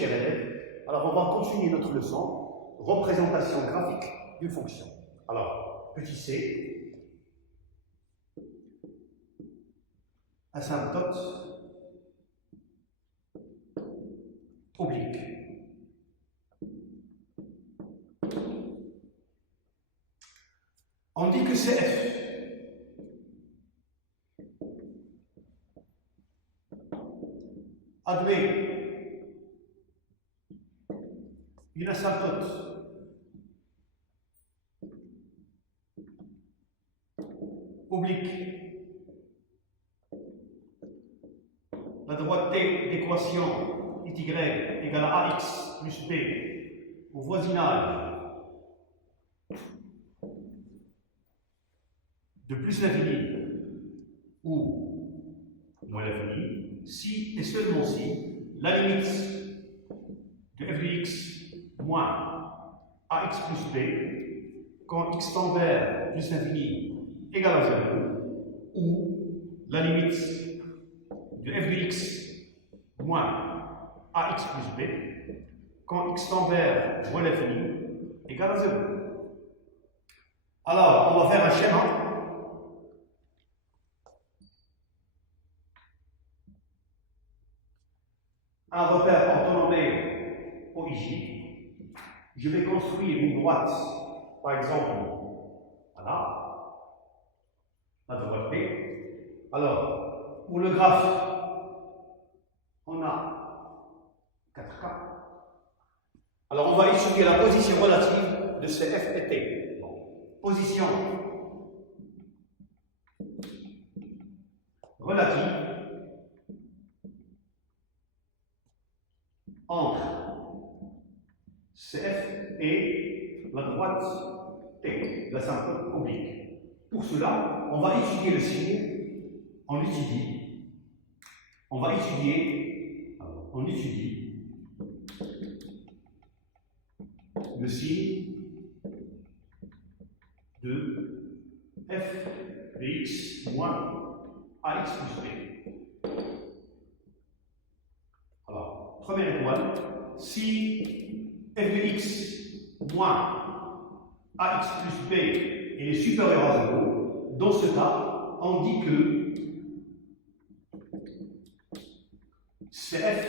cher élève. Alors, on va continuer notre leçon, représentation graphique d'une fonction. Alors, petit c, asymptote, oblique. On dit que c'est f. Admet une asymptote oblique. La droiteté d'équation y égale à ax plus b au voisinage de plus l'infini ou moins l'infini, si et seulement si la limite de f de x moins ax plus b, quand x tend vers plus l'infini égale à 0, ou la limite de f de x moins ax plus b, quand x tend vers moins l'infini égale à 0. Alors, on va faire un schéma. Un repère orthonormé OIJ. Je vais construire une droite, par exemple, voilà, la droite B. Alors, pour le graphe, on a 4 cas. Alors, on va étudier la position relative de ces F et T. Bon. Position relative entre CF et la droite T, la symptote oblique. Pour cela, on va étudier le signe. On étudie le signe de f de x moins ax plus b. Alors, première étoile, si f de x moins ax plus b est supérieur à 0, dans ce cas, on dit que CF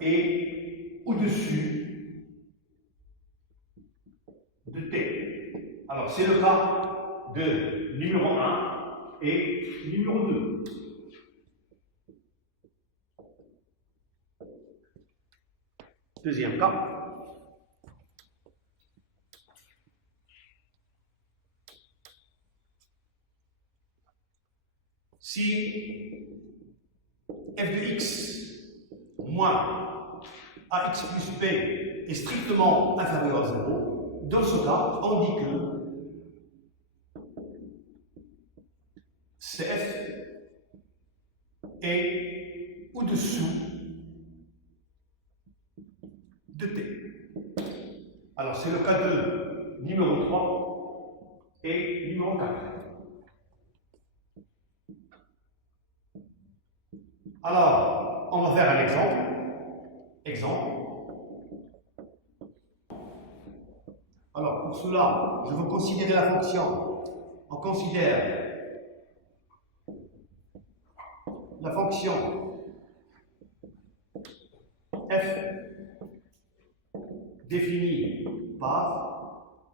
est au-dessus de T. Alors, c'est le cas de numéro 1 et numéro 2. Deuxième cas. Si f de x moins ax plus b est strictement inférieur à 0, dans ce cas, on dit que CF est au-dessous de T. Alors, c'est le cas de numéro 3 et numéro 4. Alors, on va faire un exemple. Alors, pour cela, je veux considérer la fonction. On considère la fonction f définie par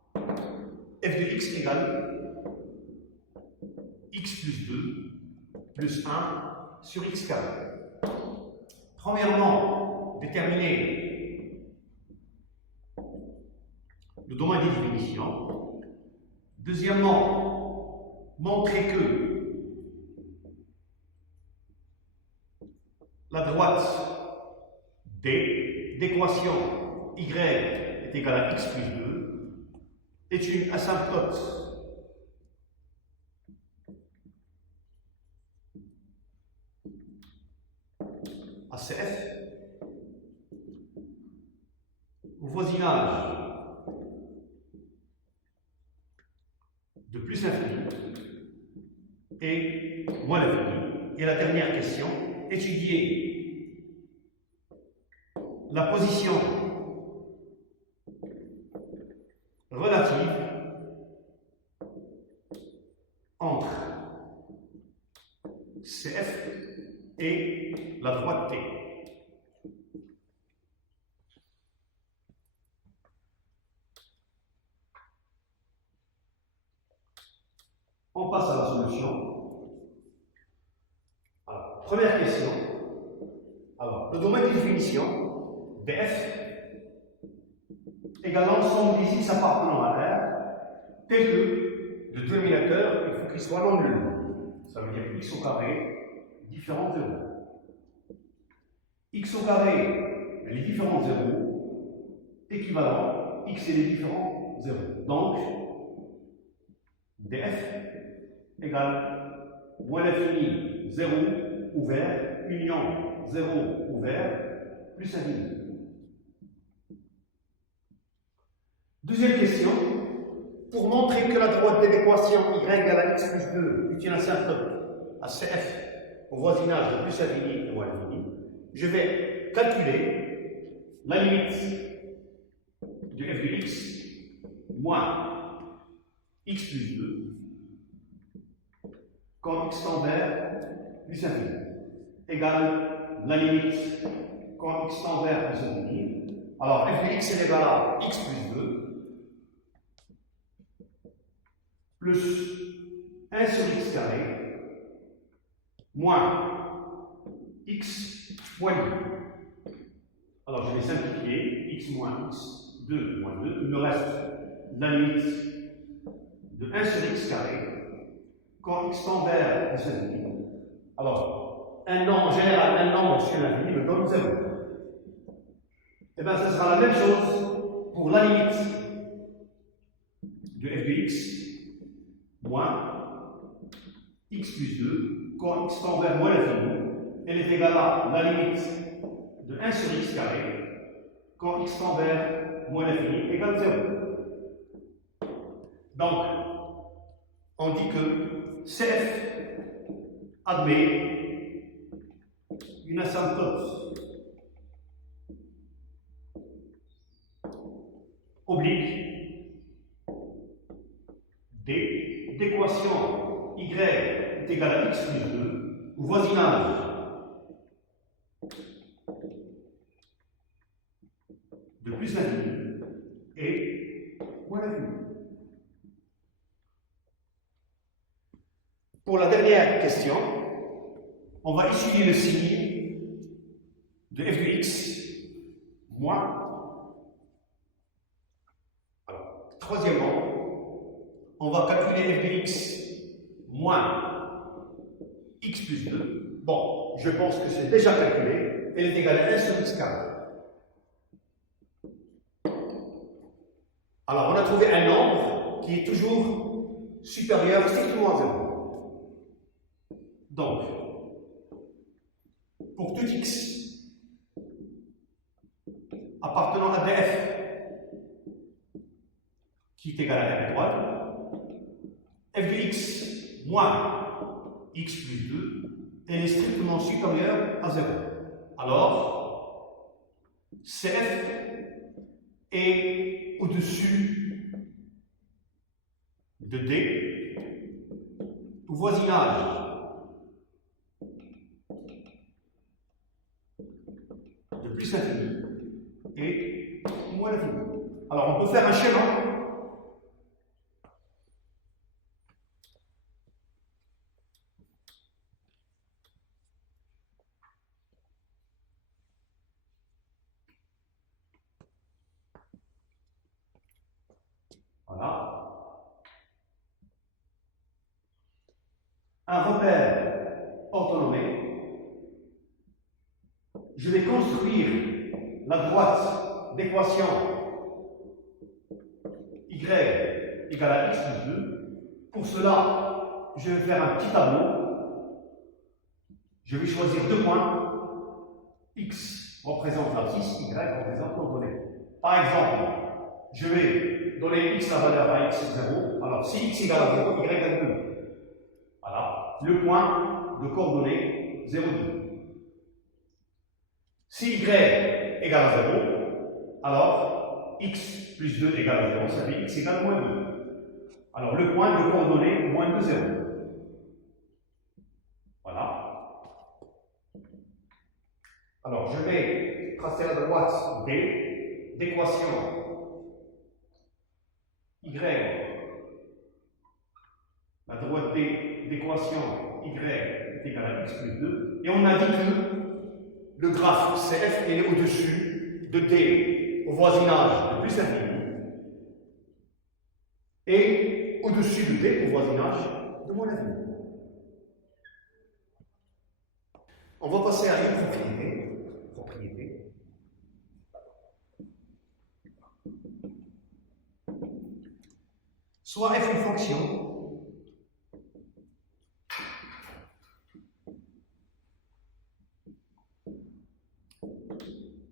f de x égale x plus 2 plus 1 sur x carré. Premièrement, déterminer le domaine des définitions. Deuxièmement, montrer que la droite D d'équation y est égale à x plus 2 est une asymptote ACF au voisinage de plus l'infini et moins l'infini. Et la dernière question, étudier la position relative entre CF et la droite T. On passe à la solution. Alors, première question. Alors, le domaine de définition df égale l'ensemble des x appartenant à R, tel que le dénominateur, il faut qu'il soit non nul. Ça veut dire x au carré, différents zéros. X au carré, les différents zéros, équivalent, x et les différents zéros. Donc, df égale moins l'infini, 0 ouvert, union 0 ouvert, plus infini. Deuxième question. Pour montrer que la droite de l'équation y égale à x plus 2 est une asymptote à cf au voisinage de plus infini et moins infini, je vais calculer la limite de f de x moins x plus 2 quand x tend vers plus infini égale la limite quand x tend vers plus infini. Alors f de x est égal à x plus 2 plus 1 sur x carré moins x moins 2. Alors je vais simplifier x moins x, 2 moins 2. Il me reste la limite de 1 sur x carré quand x tend vers l'infini. Alors, un nombre, en général, un nombre sur l'infini me donne 0. Et bien, ce sera la même chose pour la limite de f de x moins x plus 2 quand x tend vers moins l'infini. Elle est égale à la limite de 1 sur x carré quand x tend vers moins l'infini égale 0. Donc, on dit que CF admet une asymptote oblique d'équation y est égale à x plus 2 au voisinage de plus l'infini et moins l'infini. Pour la dernière question, on va étudier le signe de f de x moins. Alors, troisièmement, on va calculer f de x moins x plus 2. Bon, je pense que c'est déjà calculé. Elle est égale à 1 sur x carré. Alors, on a trouvé un nombre qui est toujours supérieur strictement à 0. Donc, pour tout x appartenant à df qui est égal à r droite, f de x moins x plus 2, elle est strictement supérieure à 0. Alors, cf est au-dessus de d au voisinage de plus infini et moins l'infini. Alors on peut faire un schéma. Voilà. Un repère orthonomé. Je vais construire la droite d'équation y égale à x plus 2. Pour cela, je vais faire un petit tableau. Je vais choisir deux points. X représente l'abscisse, y représente l'ordonnée. Par exemple, je vais donner x la valeur à x 0. Alors, si x égale à 0, y égale 2. Voilà. Le point de coordonnée 0, 2. Si y égale à 0, alors x plus 2 égale à 0, ça fait x égale moins 2. Alors le point de coordonnées moins 2, 0. Voilà. Alors je vais tracer à droite D d'équation y, la droite D d'équation y est égale à x plus 2, et on a dit que le graphe CF est au-dessus de D au voisinage de plus l'infini et au-dessus de D au voisinage de moins l'infini. On va passer à une propriété. Soit f une fonction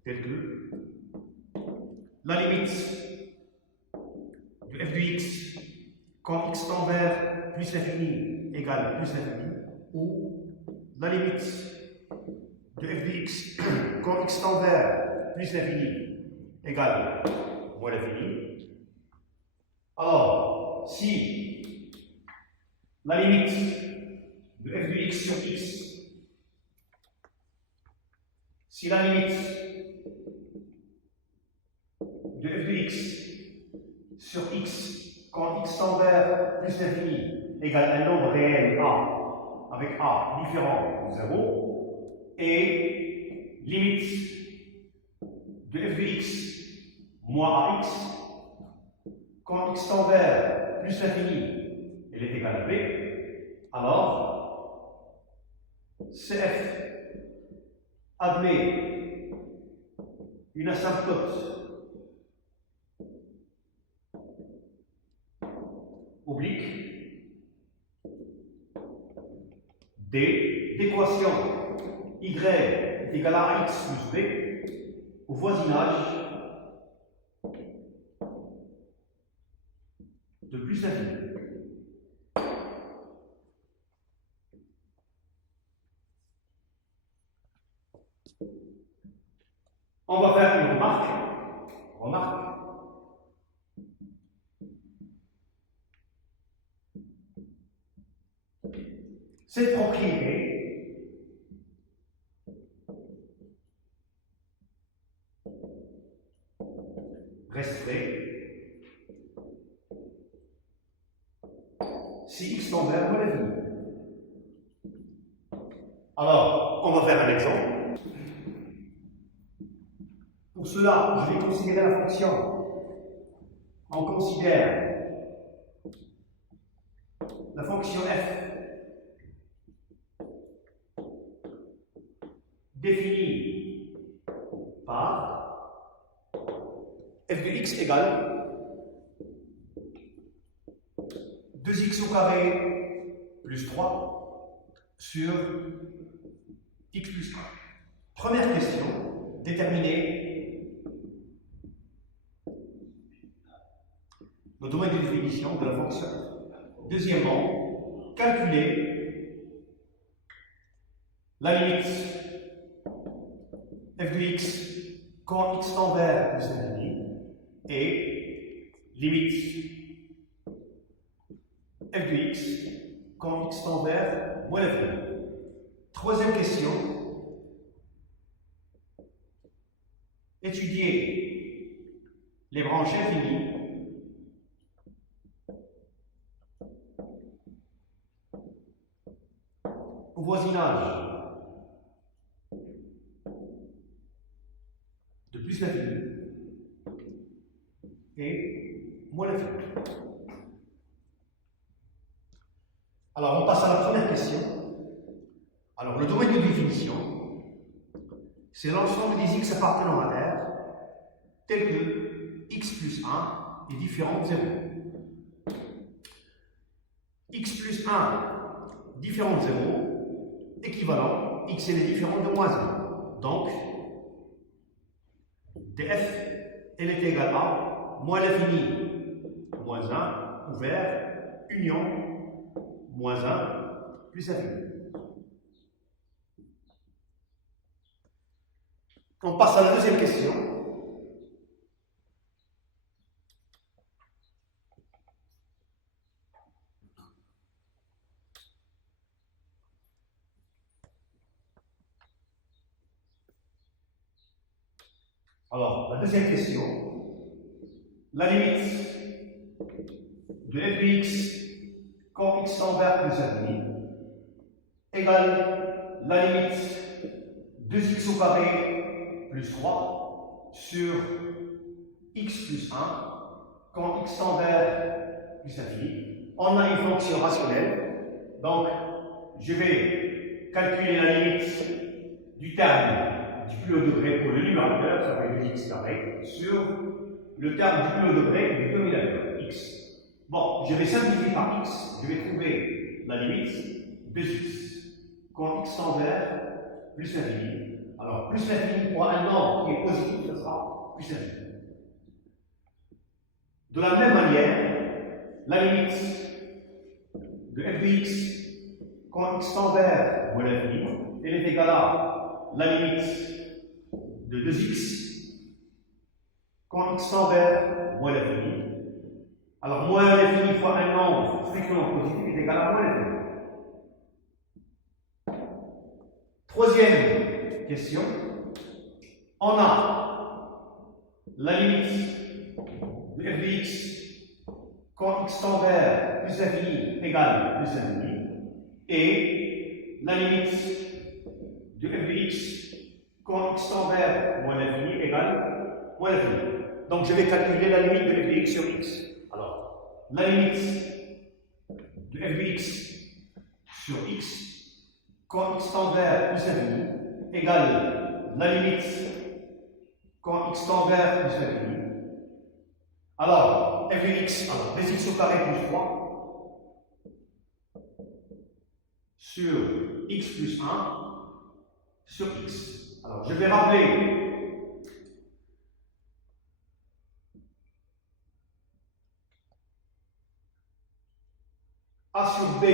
telle que la limite de f de x quand x tend vers plus l'infini égale plus l'infini, ou la limite de f de x quand x tend vers plus l'infini égale moins l'infini. Alors, si la limite de f de x sur x, si la limite de f de x sur x quand x tend vers plus l'infini égale un nombre réel a avec a différent de 0, et limite de f de x moins ax quand x tend vers plus l'infini, elle est égale à b, alors CF admet une asymptote oblique D d'équation y égale à x plus b au voisinage de plus l'infini. On va faire une remarque. Cette propriété resterait si x tend vers moins l'infini. Alors, on va faire un exemple. Pour cela, je vais considérer la fonction. On considère la fonction f définie par f de x égale 2x au carré plus 3 sur x plus 1. Première question, déterminer le domaine de définition de la fonction. Deuxièmement, calculer la limite f de x quand x tend vers plus l'infini et limite f de x quand x tend vers moins l'infini. Troisième question, étudier les branches infinies au voisinage de plus l'infini et moins l'infini. Alors, on passe à la première question. Alors, le domaine de définition, c'est l'ensemble des x appartenant à R, tel que x plus 1 est différent de 0. X plus 1 différent de 0, équivalent, x est différent de moins 1. Donc, df, elle est égale à moins l'infini, moins 1, ouvert, union, moins 1, plus l'infini. On passe à la deuxième question. Alors, la deuxième question. La limite de f de x quand x tend vers plus infini égale la limite 2x au carré plus 3 sur x plus 1 quand x tend vers plus infini. On a une fonction rationnelle, donc je vais calculer la limite du terme du plus haut degré pour le numérateur, ça va être 2x carré, sur le terme du plus haut degré du dénominateur, x. Bon, je vais simplifier par x, je vais trouver la limite 2x quand x tend vers plus l'infini. Alors, plus l'infini pour un nombre qui est positif, ce sera plus l'infini. De la même manière, la limite de f de x quand x tend vers moins l'infini, elle est égale à la limite de 2x quand x tend vers moins l'infini. Alors, moins l'infini fois un nombre strictement positif est égal à moins l'infini. Troisième question. On a la limite de f de x quand x tend vers plus l'infini égale plus l'infini et la limite de f de x quand x tend vers moins l'infini égale moins l'infini. Donc, je vais calculer la limite de f de x sur x. Alors, la limite de f de x sur x quand x tend vers plus l'infini égale la limite quand x tend vers plus l'infini. Alors, f de x, alors 2x au carré plus 3 sur x plus 1 sur x. Alors, je vais rappeler A sur B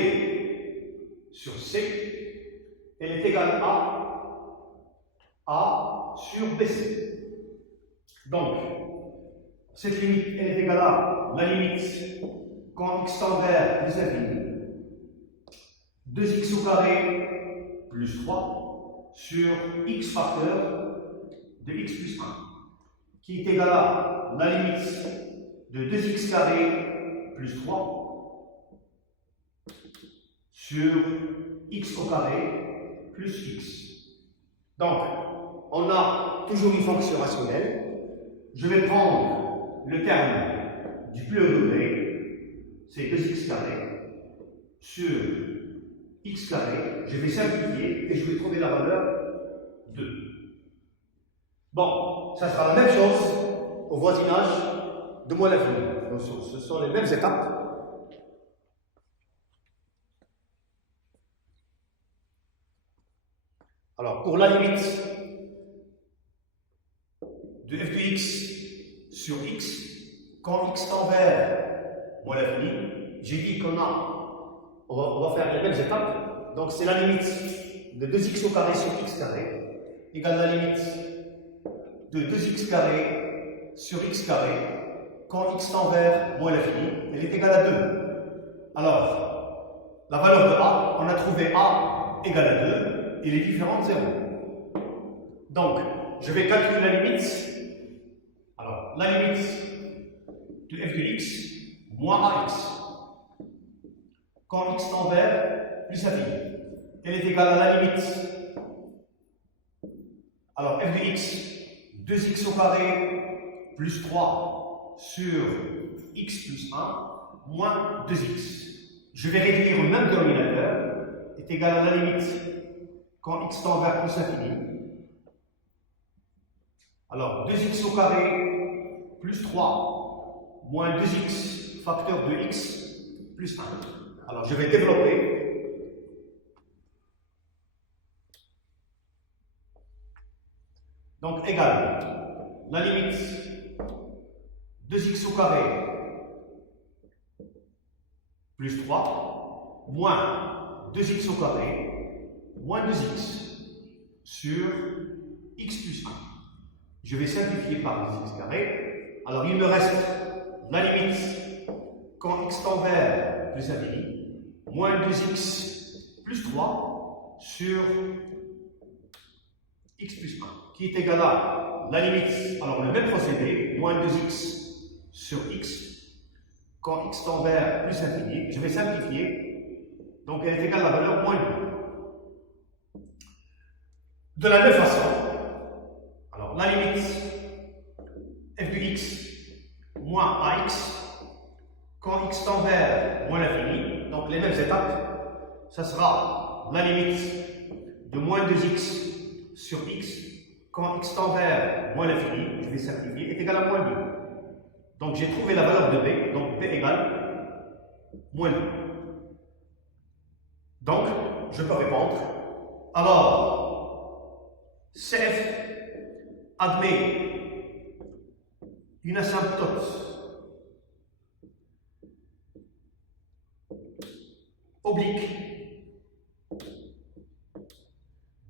sur C, elle est égale à A sur BC. Donc, cette limite, elle est égale à la limite quand x tend vers plus l'infini, 2x au carré plus 3 sur x facteur de x plus 1, qui est égal à la limite de 2x carré plus 3 sur x au carré plus x. Donc, on a toujours une fonction rationnelle. Je vais prendre le terme du plus haut degré, c'est 2x carré, sur x carré. Je vais simplifier et je vais trouver la valeur 2. Bon, ça sera la même chose au voisinage de moins l'infini. Donc, ce sont les mêmes étapes. Alors, pour la limite de f de x sur x, quand x tend vers moins l'infini, j'ai dit qu'on va faire les mêmes étapes. Donc, c'est la limite de 2x au carré sur x carré égale la limite de 2x carré sur x carré quand x tend vers moins l'infini, elle est égale à 2. Alors, la valeur de a, on a trouvé a égale à 2. Il est différent de 0. Donc, je vais calculer la limite. Alors, la limite de f de x moins ax quand x tend vers plus l'infini. Elle est égale à la limite. Alors, f de x, 2x au carré plus 3 sur x plus 1 moins 2x. Je vais réduire le même dénominateur, est égal à la limite quand x tend vers plus l'infini. Alors, 2x au carré plus 3 moins 2x facteur de x plus 1. Alors, je vais développer. Donc, égal la limite 2x au carré plus 3 moins 2x au carré moins 2x sur x plus 1. Je vais simplifier par 2x carré. Alors il me reste la limite quand x tend vers plus l'infini, moins 2x plus 3 sur x plus 1, qui est égal à la limite, alors le même procédé, moins 2x sur x, quand x tend vers plus l'infini, je vais simplifier, donc elle est égale à la valeur moins 2. De la même façon, alors la limite f de x moins ax, quand x tend vers moins l'infini, donc les mêmes étapes, ça sera la limite de moins 2x sur x, quand x tend vers moins l'infini, je vais simplifier, est égal à moins 2. Donc j'ai trouvé la valeur de b, donc b égale moins 2. Donc, je peux répondre. Alors, CF admet une asymptote oblique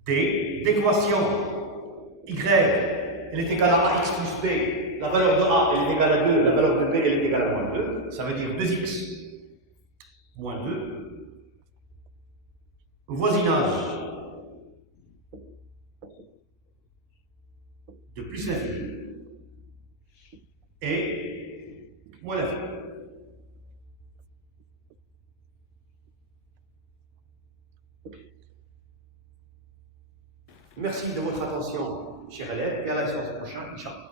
D d'équation y, elle est égale à ax plus b, la valeur de a elle est égale à 2, la valeur de b elle est égale à moins 2, ça veut dire 2x moins 2, voisinage de plus l'infini et moins l'infini. Merci de votre attention, chers élèves, et à la séance prochaine, Inch'Allah.